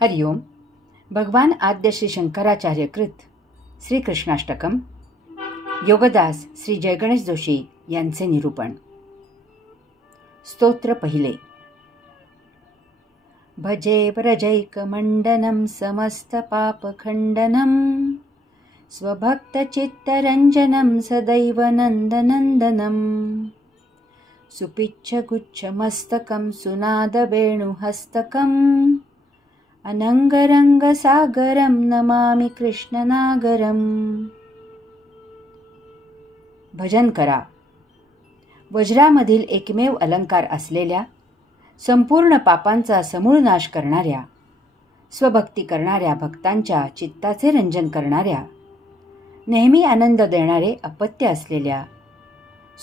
हरिओम. भगवान आद्य श्री शंकराचार्य कृत श्रीकृष्णाष्टकम, योगदास श्री जयगणेश जोशी यांचे निरूपण. स्तोत्र पहिले. भजे व्रजैकमण्डनं समस्तपापखण्डनं स्वभक्तचित्तरञ्जनं सदैव नन्दनन्दनं सुपिच्छगुच्छमस्तकं सुनादवेणुहस्तकम् अनंगरंगसागरं नमामि कृष्णनागरम. भजन करा. वज्रामधील एकमेव अलंकार असलेल्या, संपूर्ण पापांचा समूळ नाश करणाऱ्या, स्वभक्ती करणाऱ्या भक्तांच्या चित्ताचे रंजन करणाऱ्या, नेहमी आनंद देणारे अपत्य असलेल्या,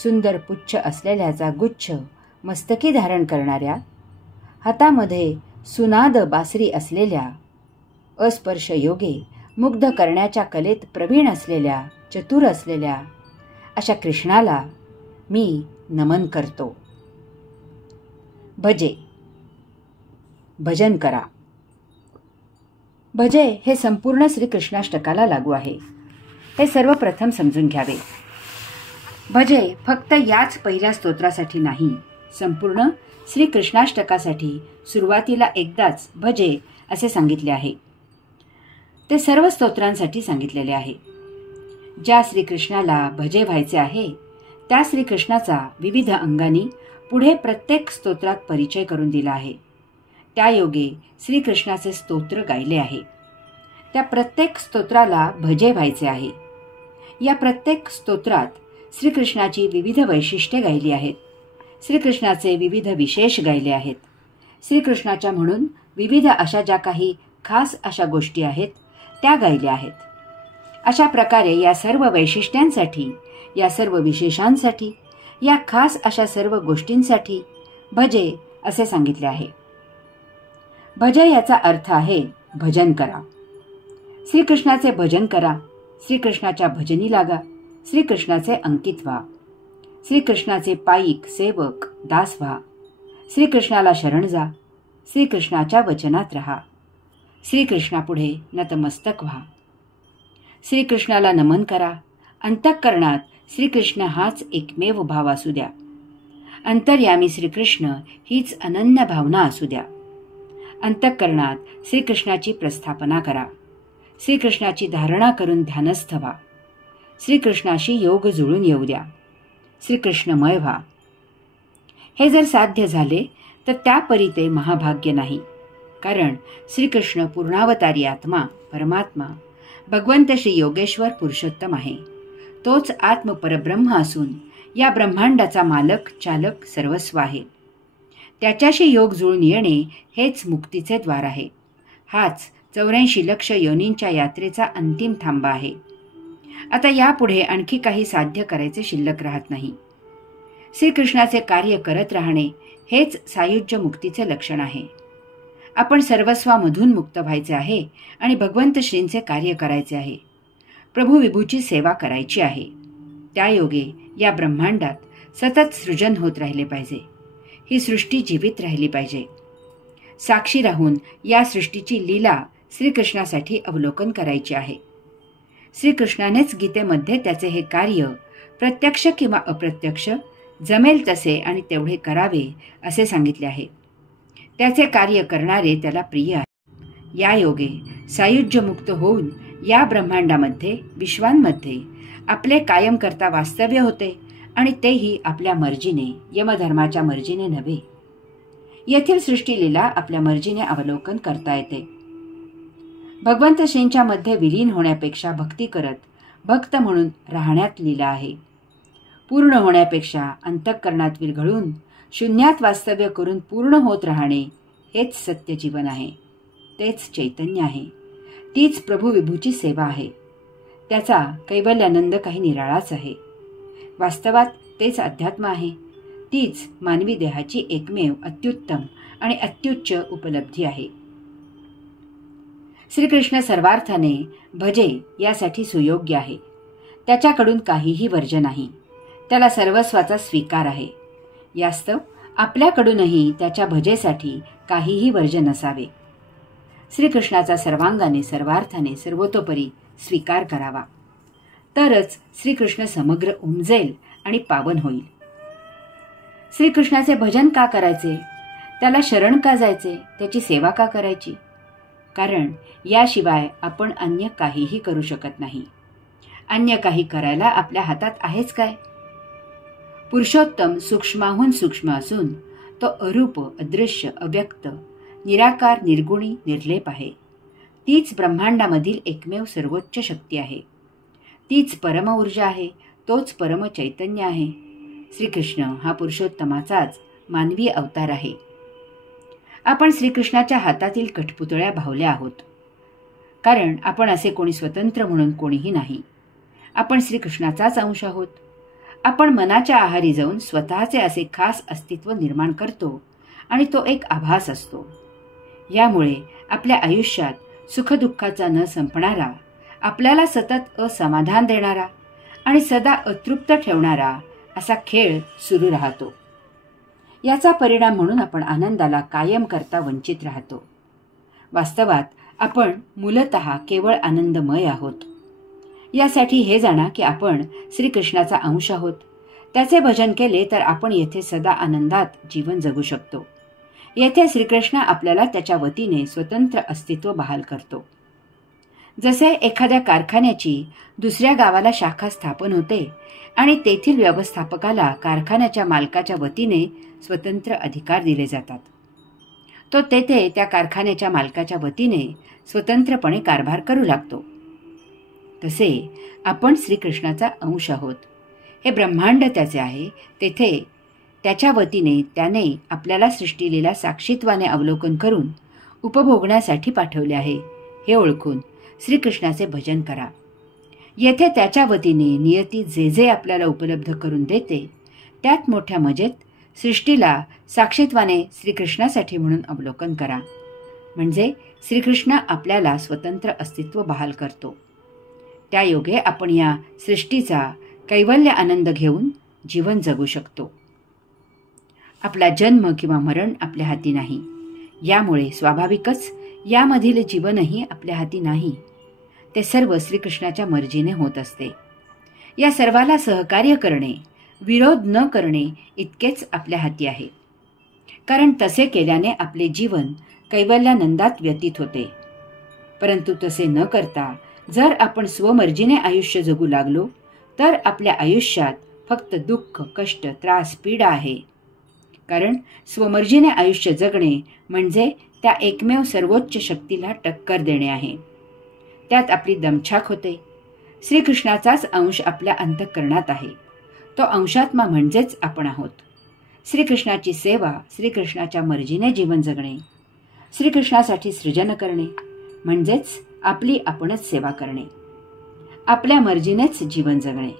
सुंदर पुच्छ असलेल्याचा गुच्छ मस्तकी धारण करणाऱ्या, हातामध्ये सुनाद बासरी असलेल्या, अस्पर्श योगे मुग्ध करण्याच्या कलेत प्रवीण असलेल्या, चतुर असलेल्या अशा कृष्णाला मी नमन करतो. भजे. भजन करा. भजे हे संपूर्ण श्रीकृष्णाष्टकाला लागू आहे. हे सर्वप्रथम समजून घ्यावे. भजे फक्त याच पहिल्या स्तोत्रासाठी नाही, संपूर्ण श्रीकृष्णाष्टकासाठी सुरुवातीला एकदाच भजे असे सांगितले आहे. ते सर्व स्तोत्रांसाठी सांगितलेले आहे. ज्या श्रीकृष्णाला भजे व्हायचे आहे त्या श्रीकृष्णाचा विविध अंगांनी पुढे प्रत्येक स्तोत्रात परिचय करून दिला आहे. त्या योगे श्रीकृष्णाचे स्तोत्र गायले आहे. त्या प्रत्येक स्तोत्राला भजे व्हायचे आहे. या प्रत्येक स्तोत्रात श्रीकृष्णाची विविध वैशिष्ट्ये गायली आहेत. श्रीकृष्णाचे विविध विशेष गायले आहेत. श्रीकृष्णाच्या म्हणून विविध अशा ज्या काही खास अशा गोष्टी आहेत त्या गायल्या आहेत. अशा प्रकारे या सर्व वैशिष्ट्यांसाठी, या सर्व विशेषांसाठी, या खास अशा सर्व गोष्टींसाठी भजे असे सांगितले आहे. भजे याचा अर्थ आहे भजन करा. श्रीकृष्णाचे भजन करा. श्रीकृष्णाच्या भजनी लागा. श्रीकृष्णाचे अंकित व्हा. श्रीकृष्णाचे पाईक, सेवक, दास व्हा. श्रीकृष्णाला शरण जा. श्रीकृष्णाच्या वचनात राहा. श्रीकृष्णापुढे नतमस्तक व्हा. श्रीकृष्णाला नमन करा. अंतःकरणात श्रीकृष्ण हाच एकमेव भाव असू द्या. अंतर्यामी श्रीकृष्ण हीच अनन्य भावना असू द्या. अंतःकरणात श्रीकृष्णाची प्रस्थापना करा. श्रीकृष्णाची धारणा करून ध्यानस्थ व्हा. श्रीकृष्णाशी योग जुळून येऊ द्या. श्रीकृष्णमय व्हा. हे जर साध्य झाले तर त्यापरी ते महाभाग्य नाही. कारण श्रीकृष्ण पूर्णावतारी आत्मा, परमात्मा, भगवंत श्री योगेश्वर पुरुषोत्तम आहे. तोच आत्मपरब्रह्म असून या ब्रह्मांडाचा मालक, चालक, सर्वस्व आहे. त्याच्याशी योग जुळून येणे हेच मुक्तीचे द्वार आहे. हाच 84 लक्ष योनींच्या यात्रेचा अंतिम थांबा आहे. आता यापुढे आणखी काही साध्य करायचे शिल्लक राहत नाही. श्रीकृष्णाचे कार्य करत राहणे हेच सायुज्य मुक्तीचे लक्षण आहे. आपण सर्वस्वामधून मुक्त व्हायचे आहे आणि भगवंत श्रींचे कार्य करायचे आहे. प्रभू विभूची सेवा करायची आहे. त्या योगे या ब्रह्मांडात सतत सृजन होत राहिले पाहिजे. ही सृष्टी जीवित राहिली पाहिजे. साक्षी राहून या सृष्टीची लीला श्रीकृष्णासाठी अवलोकन करायची आहे. श्रीकृष्णानेच गीतेमध्ये त्याचे हे कार्य प्रत्यक्ष किंवा अप्रत्यक्ष जमेल तसे आणि तेवढे करावे असे सांगितले आहे. त्याचे कार्य करणारे त्याला प्रिय आहे. या योगे सायुज्य मुक्त होऊन या ब्रह्मांडामध्ये, विश्वांमध्ये आपले कायम करता वास्तव्य होते आणि तेही आपल्या मर्जीने, यमधर्माच्या मर्जीने नव्हे. येथील सृष्टीलीला आपल्या मर्जीने अवलोकन करता येते. भगवंत श्रींच्या मध्ये विलीन होण्यापेक्षा भक्ती करत भक्त म्हणून राहण्यात लीला आहे. पूर्ण होण्यापेक्षा अंतःकरणात विरघळून शून्यात वास्तव्य करून पूर्ण होत राहणे हेच सत्य जीवन आहे. तेच चैतन्य आहे. तीच प्रभू विभूची सेवा आहे. त्याचा कैवल्यानंद काही निराळाच आहे. वास्तवात तेच अध्यात्म आहे. तीच मानवी देहाची एकमेव अत्युत्तम आणि अत्युच्च उपलब्धी आहे. श्रीकृष्ण सर्वार्थाने भजे यासाठी सुयोग्य आहे. त्याच्याकडून काहीही वर्ज नाही. त्याला सर्वस्वाचा स्वीकार आहे. यास्तव आपल्याकडूनही त्याच्या भजेसाठी काहीही वर्ज नसावे. श्रीकृष्णाचा सर्वांगाने सर्वार्थाने सर्वतोपरी स्वीकार करावा. तरच श्रीकृष्ण समग्र उमजेल आणि पावन होईल. श्रीकृष्णाचे भजन का करायचे, त्याला शरण का जायचे, त्याची सेवा का करायची? कारण याशिवाय आपण अन्य काहीही करू शकत नाही. अन्य काही करायला आपल्या हातात आहेच काय? पुरुषोत्तम सूक्ष्माहून सूक्ष्म असून तो अरूप, अदृश्य, अव्यक्त, निराकार, निर्गुणी, निर्लेप आहे. तीच ब्रह्मांडामधील एकमेव सर्वोच्च शक्ती आहे. तीच परम ऊर्जा आहे. तोच परम चैतन्य आहे. श्रीकृष्ण हा पुरुषोत्तमाचाच मानवी अवतार आहे. आपण श्रीकृष्णाच्या हातातील कठपुतळ्या भावल्या आहोत. कारण आपण असे कोणी स्वतंत्र म्हणून कोणीही नाही. आपण श्रीकृष्णाचाच अंश आहोत. आपण मनाच्या आहारी जाऊन स्वतःचे असे खास अस्तित्व निर्माण करतो आणि तो एक आभास असतो. यामुळे आपल्या आयुष्यात सुखदुःखाचा न संपणारा, आपल्याला सतत असमाधान देणारा आणि सदा अतृप्त ठेवणारा असा खेळ सुरू राहतो. याचा परिणाम म्हणून आपण आनंदाला कायम करता वंचित राहतो. वास्तवात आपण मूलतः केवळ आनंदमय आहोत. यासाठी हे जाणा की आपण श्रीकृष्णाचा अंश आहोत. त्याचे भजन केले तर आपण येथे सदा आनंदात जीवन जगू शकतो. येथे श्रीकृष्ण आपल्याला त्याच्या वतीने स्वतंत्र अस्तित्व बहाल करतो. जसे एखाद्या कारखान्याची दुसऱ्या गावाला शाखा स्थापन होते आणि तेथील व्यवस्थापकाला कारखान्याच्या मालकाच्या वतीने स्वतंत्र अधिकार दिले जातात. तो तेथे त्या कारखान्याच्या मालकाच्या वतीने स्वतंत्रपणे कारभार करू लागतो. तसे आपण श्रीकृष्णाचा अंश आहोत. हे ब्रह्मांड त्याचे आहे. तेथे त्याच्या वतीने त्याने आपल्याला सृष्टीलीला साक्षीत्वाने अवलोकन करून उपभोगण्यासाठी पाठवले आहे. हे ओळखून श्रीकृष्णाचे भजन करा. येथे त्याच्या वतीने नियती जे जे आपल्याला उपलब्ध करून देते त्यात मोठ्या मजेत सृष्टीला साक्षीत्वाने श्रीकृष्णासाठी म्हणून अवलोकन करा. म्हणजे श्रीकृष्ण आपल्याला स्वतंत्र अस्तित्व बहाल करतो. त्या योगे आपण या सृष्टीचा कैवल्य आनंद घेऊन जीवन जगू शकतो. आपला जन्म किंवा मरण आपल्या हाती नाही. यामुळे स्वाभाविकच यामधील जीवनही आपल्या हाती नाही. ते सर्व श्रीकृष्णाच्या मर्जीने होत असते. या सर्वाला सहकार्य करणे, विरोध न करणे इतकेच आपल्या हाती आहे. कारण तसे केल्याने आपले जीवन कैवल्यानंदात व्यतीत होते. परंतु तसे न करता जर आपण स्वमर्जीने आयुष्य जगू लागलो तर आपल्या आयुष्यात फक्त दुःख, कष्ट, त्रास, पीडा आहे. कारण स्वमर्जीने आयुष्य जगणे म्हणजे त्या एकमेव सर्वोच्च शक्तीला टक्कर देणे आहे. त्यात आपली दमछाक होते. श्रीकृष्णाचाच अंश आपल्या अंतःकरणात आहे. तो अंशात्मा म्हणजेच आपण आहोत. श्रीकृष्णाची सेवा, श्रीकृष्णाच्या मर्जीने जीवन जगणे, श्रीकृष्णासाठी सृजन करणे म्हणजेच आपली आपणच सेवा करणे. आपल्या मर्जीनेच जीवन जगणे,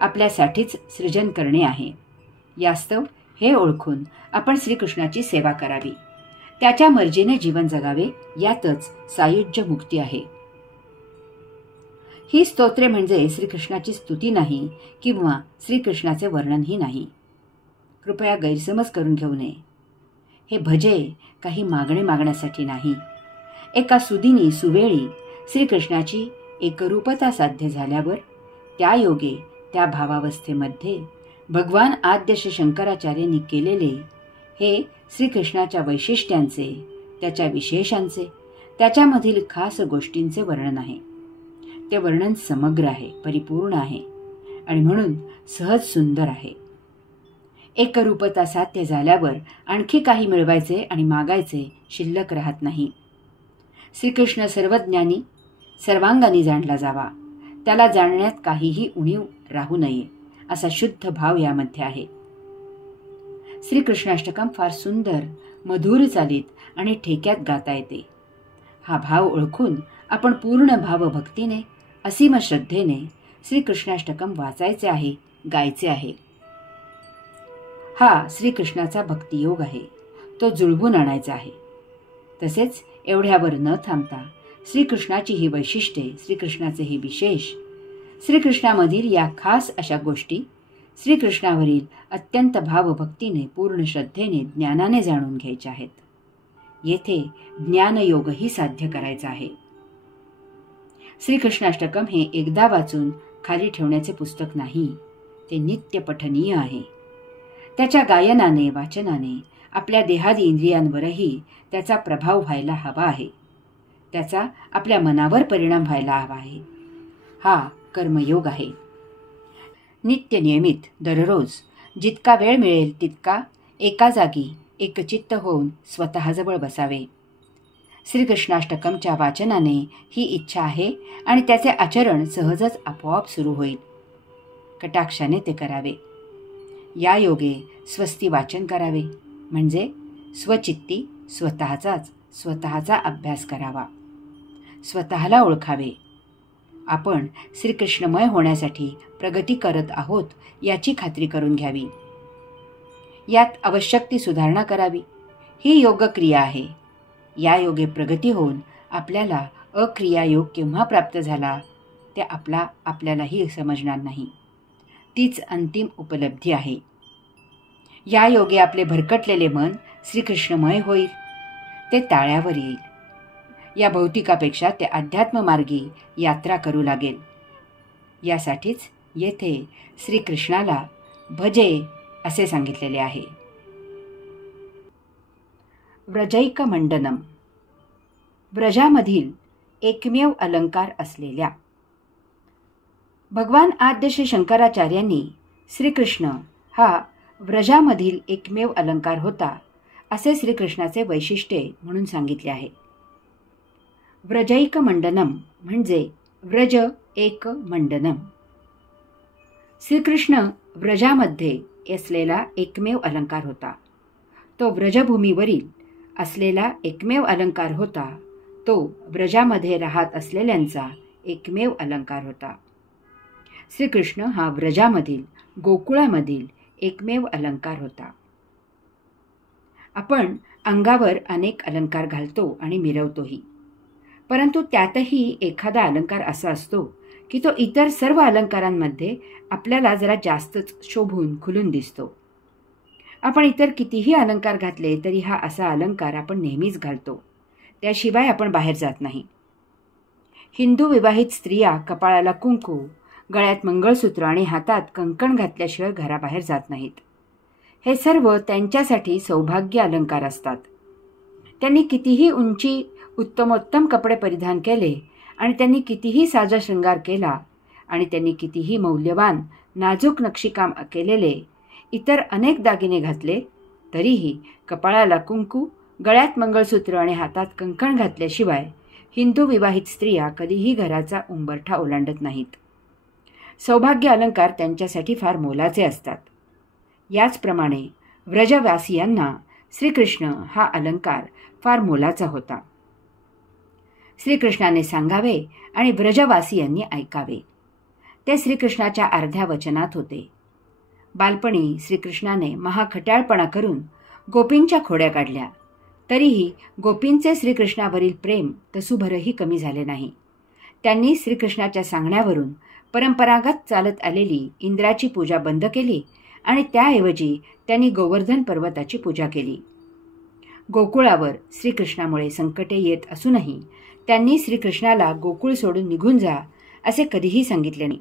आपल्यासाठीच सृजन करणे आहे. यास्तव हे ओळखून आपण श्रीकृष्णाची सेवा करावी. त्याच्या मर्जीने जीवन जगावे. यातच सायुज्य मुक्ती आहे. ही स्तोत्रे म्हणजे श्रीकृष्णाची स्तुती नाही किंवा श्रीकृष्णाचे वर्णनही नाही. कृपया गैरसमज करून घेऊ नये. हे भजे काही मागणे मागण्यासाठी नाही. एका सुदिनी सुवेळी श्रीकृष्णाची एकरूपता साध्य झाल्यावर त्या योगे त्या भावावस्थेमध्ये भगवान आद्य श्री शंकराचार्यांनी केलेले हे श्रीकृष्णाच्या वैशिष्ट्यांचे, त्याच्या विशेषांचे, त्याच्यामधील खास गोष्टींचे वर्णन आहे. ते वर्णन समग्र आहे, परिपूर्ण आहे आणि म्हणून सहज सुंदर आहे. एकरूपता साध्य झाल्यावर आणखी काही मिळवायचे आणि मागायचे शिल्लक राहत नाही. श्रीकृष्ण सर्वज्ञानी, सर्वांगानी जाणला जावा. त्याला जाणण्यात काहीही उणीव राहू नये असा शुद्ध भाव यामध्ये आहे. श्रीकृष्णाष्टकम फार सुंदर, मधुर चालीत आणि ठेक्यात गाता येते. हा भाव ओळखून आपण पूर्ण भावभक्तीने, असीम श्रद्धेने श्रीकृष्णाष्टकम वाचायचे आहे, गायचे आहे. हा श्रीकृष्णाचा भक्तियोग आहे. तो जुळवून आणायचा आहे. तसेच एवढ्यावर न थांबता श्रीकृष्णाची ही वैशिष्ट्ये, श्रीकृष्णाचे हे विशेष, श्रीकृष्णामधील या खास अशा गोष्टी श्रीकृष्णावरील अत्यंत भावभक्तीने, पूर्ण श्रद्धेने, ज्ञानाने जाणून घ्यायच्या आहेत. येथे ज्ञानयोगही साध्य करायचा आहे. श्रीकृष्णाष्टकम हे एकदा वाचून खाली ठेवण्याचे पुस्तक नाही, ते नित्य पठनीय आहे. त्याच्या गायनाने, वाचनाने आपल्या देहादी इंद्रियांवरही त्याचा प्रभाव व्हायला हवा आहे. त्याचा आपल्या मनावर परिणाम व्हायला हवा आहे. हा कर्मयोग आहे. नित्य नियमित दररोज जितका वेळ मिळेल तितका एका जागी एकचित्त होऊन स्वतःजवळ बसावे. श्रीकृष्णाष्टकमच्या वाचनाने ही इच्छा आहे आणि त्याचे आचरण सहजच आपोआप सुरू होईल. कटाक्षाने ते करावे. या योगे स्वस्ती वाचन करावे, म्हणजे स्वचित्ती स्वतःचा अभ्यास करावा. स्वतःला ओळखावे. आपण श्रीकृष्णमय होण्यासाठी प्रगती करत आहोत याची खात्री करून घ्यावी. यात आवश्यक ती सुधारणा करावी. ही योगक्रिया आहे. या योगे प्रगती होऊन आपल्याला अक्रिया योग केव्हा प्राप्त झाला ते आपल्यालाही समजणार नाही. तीच अंतिम उपलब्धी आहे. या योगे आपले भरकटलेले मन श्रीकृष्णमय होईल. ते ताळ्यावर येईल. या भौतिकापेक्षा ते अध्यात्ममार्गी यात्रा करू लागेल. यासाठीच येथे श्रीकृष्णाला भजे असे सांगितलेले आहे. व्रजैक मंडनम, व्रजामधील एकमेव अलंकार असलेल्या. भगवान आद्य श्री शंकराचार्यांनी श्रीकृष्ण हा व्रजामधील एकमेव अलंकार होता असे श्रीकृष्णाचे वैशिष्ट्य म्हणून सांगितले आहे. व्रजैक मंडनम म्हणजे व्रज एक मंडनम. श्रीकृष्ण व्रजामध्ये असलेला एकमेव अलंकार होता. तो व्रजभूमीवरील असलेला एकमेव अलंकार होता. तो व्रजामध्ये राहत असलेल्यांचा एकमेव अलंकार होता. श्रीकृष्ण हा व्रजामधील, गोकुळामधील एकमेव अलंकार होता. आपण अंगावर अनेक अलंकार घालतो आणि मिरवतोही, परंतु त्यातही एखादा अलंकार असा असतो की तो इतर सर्व अलंकारांमध्ये आपल्याला जरा जास्तच शोभून खुलून दिसतो. आपण इतर कितीही अलंकार घातले तरी हा असा अलंकार आपण नेहमीच घालतो, त्याशिवाय आपण बाहेर जात नाही. हिंदू विवाहित स्त्रिया कपाळाला कुंकू, गळ्यात मंगळसूत्र आणि हातात कंकण घातल्याशिवाय घराबाहेर जात नाहीत. हे सर्व त्यांच्यासाठी सौभाग्य अलंकार असतात. त्यांनी कितीही उंची उत्तमोत्तम कपडे परिधान केले आणि त्यांनी कितीही साजा शृंगार केला आणि त्यांनी कितीही मौल्यवान नाजूक नक्षीकाम केलेले इतर अनेक दागिने घातले तरीही कपाळाला कुंकू, गळ्यात मंगळसूत्र आणि हातात कंकण घातल्याशिवाय हिंदू विवाहित स्त्रिया कधीही घराचा उंबरठा ओलांडत नाहीत. सौभाग्य अलंकार त्यांच्यासाठी फार मोलाचे असतात. याचप्रमाणे व्रजवासियांना श्रीकृष्ण हा अलंकार फार मोलाचा होता. श्रीकृष्णाने सांगावे आणि व्रजवासियांनी ऐकावे, ते श्रीकृष्णाच्या अर्ध्या वचनात होते. बालपणी श्रीकृष्णाने महाखट्याळपणा करून गोपींच्या खोड्या काढल्या, तरीही गोपींचे श्रीकृष्णावरील प्रेम तसूभरही कमी झाले नाही. त्यांनी श्रीकृष्णाच्या सांगण्यावरून परंपरागत चालत आलेली इंद्राची पूजा बंद केली आणि त्याऐवजी त्यांनी गोवर्धन पर्वताची पूजा केली. गोकुळावर श्रीकृष्णामुळे संकटे येत असूनही त्यांनी श्रीकृष्णाला गोकुळ सोडून निघून जा असे कधीही सांगितले नाही.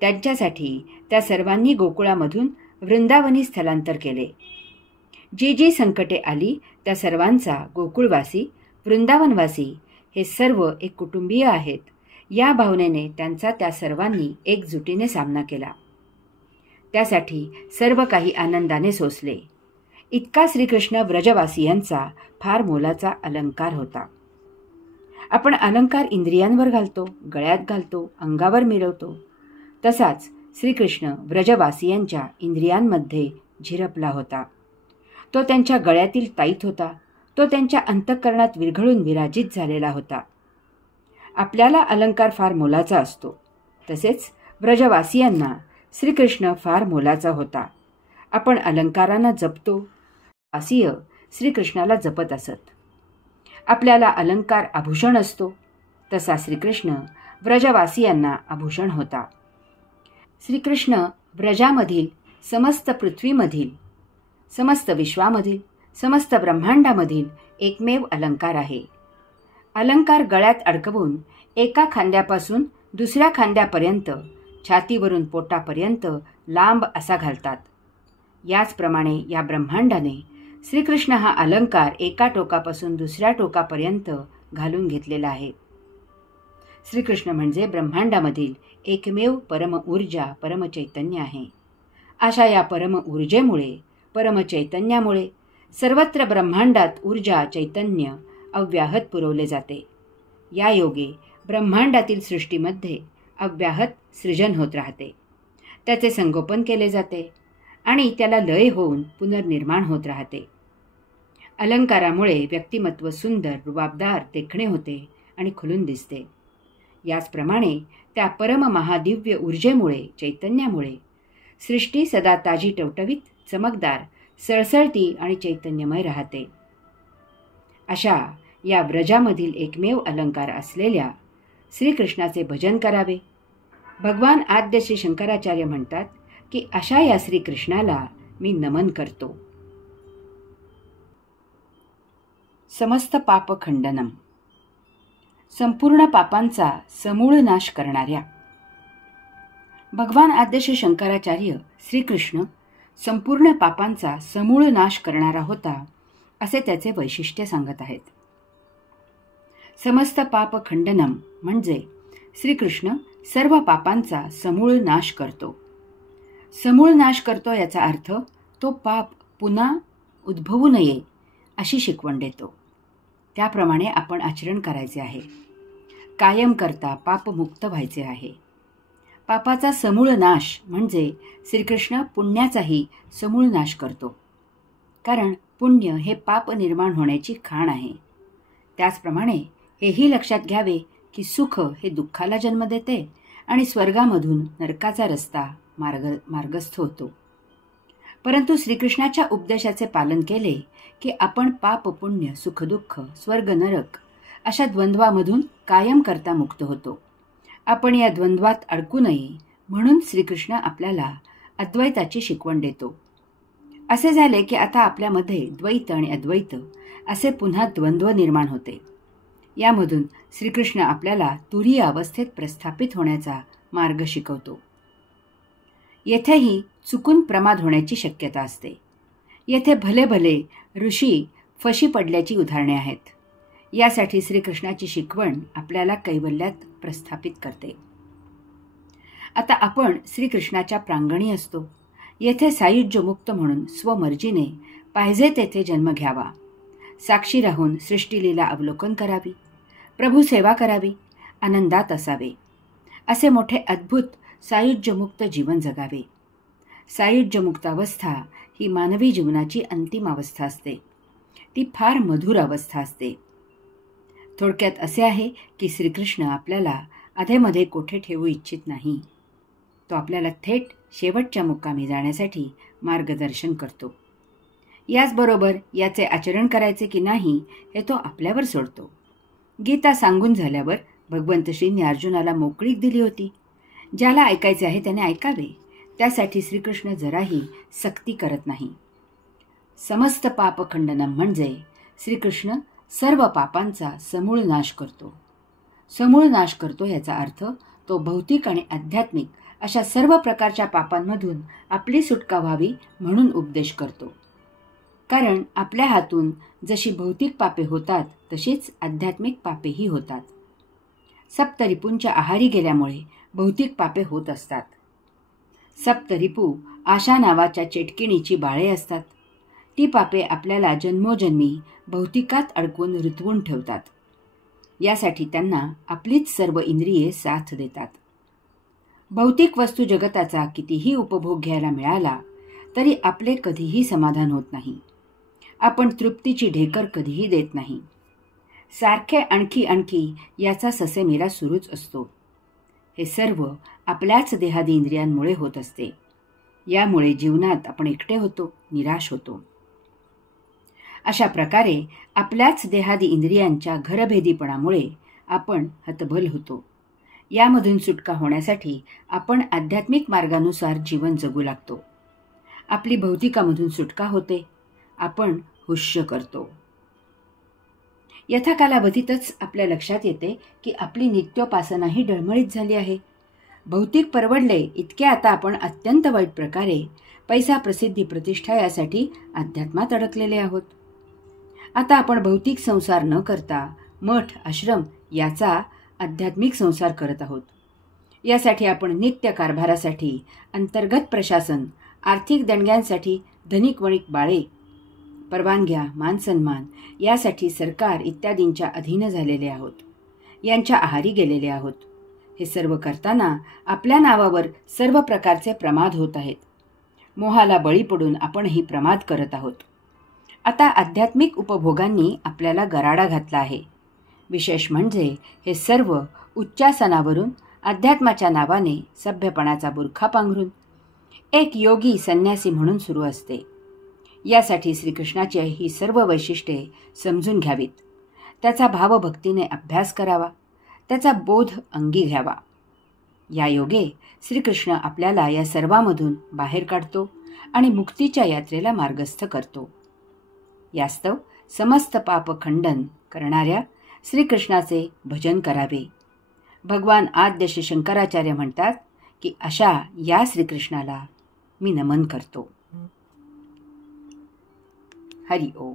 त्यांच्यासाठी त्या सर्वांनी गोकुळामधून वृंदावनी स्थलांतर केले. जी जी संकटे आली त्या सर्वांचा गोकुळवासी, वृंदावनवासी हे सर्व एक कुटुंबीय आहेत या भावनेने त्यांचा त्या सर्वांनी एकजुटीने सामना केला. त्यासाठी सर्व काही आनंदाने सोसले. इतका श्रीकृष्ण व्रजवासियांचा फार मोलाचा अलंकार होता. आपण अलंकार इंद्रियांवर घालतो, गळ्यात घालतो, अंगावर मिरवतो. तसाच श्रीकृष्ण व्रजवासियांच्या इंद्रियांमध्ये झिरपला होता. तो त्यांच्या गळ्यातील ताईत होता. तो त्यांच्या अंतःकरणात विरघळून विराजित झालेला होता. आपल्याला अलंकार फार मोलाचा असतो, तसेच व्रजवासियांना श्रीकृष्ण फार मोलाचा होता. आपण अलंकारांना जपतो, वासिय श्रीकृष्णाला जपत असत. आपल्याला अलंकार आभूषण असतो, तसा श्रीकृष्ण व्रजवासियांना आभूषण होता. श्रीकृष्ण व्रजामधील, समस्त पृथ्वीमधील, समस्त विश्वामधील, समस्त ब्रह्मांडामधील एकमेव अलंकार आहे. अलंकार गळ्यात अडकवून एका खांद्यापासून दुसऱ्या खांद्यापर्यंत, छातीवरून पोटापर्यंत लांब असा घालतात. याचप्रमाणे या ब्रह्मांडाने श्रीकृष्ण हा अलंकार एका टोकापासून दुसऱ्या टोकापर्यंत घालून घेतलेला आहे. श्रीकृष्ण म्हणजे ब्रह्मांडामधील एकमेव परम ऊर्जा, परमचैतन्य आहे. अशा या परम ऊर्जेमुळे, परमचैतन्यामुळे सर्वत्र ब्रह्मांडात ऊर्जा, चैतन्य अव्याहत पुरवले जाते. या योगे ब्रह्मांडातील सृष्टीमध्ये अव्याहत सृजन होत राहते, त्याचे संगोपन केले जाते आणि त्याला लय होऊन पुनर्निर्माण होत राहते. अलंकारामुळे व्यक्तिमत्व सुंदर, रुबाबदार, देखणे होते आणि खुलून दिसते. याचप्रमाणे त्या परम महादिव्य ऊर्जेमुळे, चैतन्यामुळे सृष्टी सदा ताजी, टवटवीत, चमकदार, सळसळती आणि चैतन्यमय राहते. अशा या व्रजामधील एकमेव अलंकार असलेल्या श्रीकृष्णाचे भजन करावे. भगवान आद्य श्री शंकराचार्य म्हणतात की अशा या श्रीकृष्णाला मी नमन करतो. समस्त पाप खंडनम, संपूर्ण पापांचा समूळ नाश करणाऱ्या. भगवान आद्य श्री शंकराचार्य श्रीकृष्ण संपूर्ण पापांचा समूळ नाश करणारा होता, असे त्याचे वैशिष्ट्य सांगत आहेत. समस्त पाप खंडनम म्हणजे श्रीकृष्ण सर्व पापांचा समूळ नाश करतो. समूळ नाश करतो याचा अर्थ तो पाप पुन्हा उद्भवू नये अशी शिकवण देतो. त्याप्रमाणे आपण आचरण करायचे आहे. कायम करता पापमुक्त व्हायचे आहे. पापाचा समूळ नाश म्हणजे श्रीकृष्ण पुण्याचाही समूळ नाश करतो, कारण पुण्य हे पाप निर्माण होण्याची खाण आहे. त्याचप्रमाणे हेही लक्षात घ्यावे की सुख हे दुःखाला जन्म देते आणि स्वर्गामधून नरकाचा रस्ता मार्गस्थ होतो. परंतु श्रीकृष्णाच्या उपदेशाचे पालन केले की आपण पाप पुण्य, सुख दुःख, स्वर्ग नरक अशा द्वंद्वामधून कायम करता मुक्त होतो. आपण या द्वंद्वात अडकू नये म्हणून श्रीकृष्ण आपल्याला अद्वैताची शिकवण देतो. असे झाले की आता आपल्यामध्ये द्वैत आणि अद्वैत असे पुन्हा द्वंद्व निर्माण होते. यामधून श्रीकृष्ण आपल्याला तुरीय अवस्थेत प्रस्थापित होण्याचा मार्ग शिकवतो. येथेही चुकून प्रमाद होण्याची शक्यता असते. येथे भले भले ऋषी फशी पडल्याची उदाहरणे आहेत. यासाठी श्रीकृष्णाची शिकवण आपल्याला कैवल्यात प्रस्थापित करते. आता आपण श्रीकृष्णाच्या प्रांगणी असतो. येथे सायुज्यमुक्त म्हणून स्वमर्जीने पाहिजे तेथे जन्म घ्यावा. साक्षी राहून सृष्टीलीला अवलोकन करावी, प्रभू सेवा करावी, आनंदात असावे. असे मोठे अद्भुत सायुज्यमुक्त जीवन जगावे. सायुज्यमुक्त अवस्था ही मानवी जीवनाची अंतिम अवस्था असते. ती फार मधुर अवस्था असते. थोडक्यात असे आहे की श्रीकृष्ण आपल्याला अधेमध्ये कोठे ठेवू इच्छित नाही. तो आपल्याला थेट शेवटच्या मुक्कामी जाण्यासाठी मार्गदर्शन करतो. याचबरोबर याचे आचरण करायचे की नाही हे तो आपल्यावर सोडतो. गीता सांगून झाल्यावर भगवंत श्रींनी अर्जुनाला मोकळीक दिली होती. ज्याला ऐकायचे आहे त्याने ऐकावे. त्यासाठी श्रीकृष्ण जराही सक्ती करत नाही. समस्त पापखंडनम म्हणजे श्रीकृष्ण सर्व पापांचा समूळ नाश करतो. समूळ नाश करतो याचा अर्थ तो भौतिक आणि आध्यात्मिक अशा सर्व प्रकारच्या पापांमधून आपली सुटका व्हावी म्हणून उपदेश करतो. कारण आपल्या हातून जशी भौतिक पापे होतात तशीच आध्यात्मिक पापेही होतात. सप्तरिपूंच्या आहारी गेल्यामुळे भौतिक पापे होत असतात. सप्तरिपू आशा नावाच्या चेटकिणीची बाळे असतात. ती पापे आपल्याला जन्मोजन्मी भौतिकात अडकून रुतवून ठेवतात. यासाठी त्यांना आपलीच सर्व इंद्रिये साथ देतात. भौतिक वस्तू जगताचा कितीही उपभोग घ्यायला मिळाला तरी आपले कधीही समाधान होत नाही. आपण तृप्तीची ढेकर कधीही देत नाही. सारखे आणखी आणखी याचा ससेमेरा सुरूच असतो. हे सर्व आपल्याच देहादी इंद्रियांमुळे होत असते. यामुळे जीवनात आपण एकटे होतो, निराश होतो. अशा प्रकारे आपल्याच देहादी इंद्रियांच्या घरभेदीपणामुळे आपण हतबल होतो. यामधून सुटका होण्यासाठी आपण आध्यात्मिक मार्गानुसार जीवन जगू लागतो. आपली भौतिकामधून सुटका होते. आपण हुश्य करतो. यथाकालावधीतच आपल्या लक्षात येते की आपली नित्योपासनाही डळमळीत झाली आहे. भौतिक परवडले इतके आता आपण अत्यंत वाईट प्रकारे पैसा, प्रसिद्धी, प्रतिष्ठा यासाठी अध्यात्मात अडकलेले आहोत. आता आपण भौतिक संसार न करता मठ, आश्रम याचा आध्यात्मिक संसार करत आहोत. यासाठी आपण नित्य कारभारासाठी अंतर्गत प्रशासन, आर्थिक देणग्यांसाठी धनिक वणिक बाळे, परवानग्या, मानसन्मान यासाठी सरकार इत्यादींच्या अधीन झालेले आहोत. यांच्या आहारी गेलेले आहोत. हे सर्व करताना आपल्या नावावर सर्व प्रकारचे प्रमाद होत आहेत. मोहाला बळी पडून आपणही प्रमाद करत आहोत. आता आध्यात्मिक उपभोगांनी आपल्याला गराडा घातला आहे. विशेष म्हणजे हे सर्व उच्चासनावरून अध्यात्माच्या नावाने सभ्यपणाचा बुरखा पांघरून एक योगी संन्यासी म्हणून सुरू असते. यासाठी श्रीकृष्णाची ही सर्व वैशिष्ट्ये समजून घ्यावीत. त्याचा भावभक्तीने अभ्यास करावा. त्याचा बोध अंगी घ्यावा. या योगे श्रीकृष्ण आपल्याला या सर्वांमधून बाहेर काढतो आणि मुक्तीच्या यात्रेला मार्गस्थ करतो. यास्तव समस्त पाप खंडन करणाऱ्या श्रीकृष्णाचे भजन करावे. भगवान आद्य श्री शंकराचार्य म्हणतात की अशा या श्रीकृष्णाला मी नमन करतो. हरि ओम.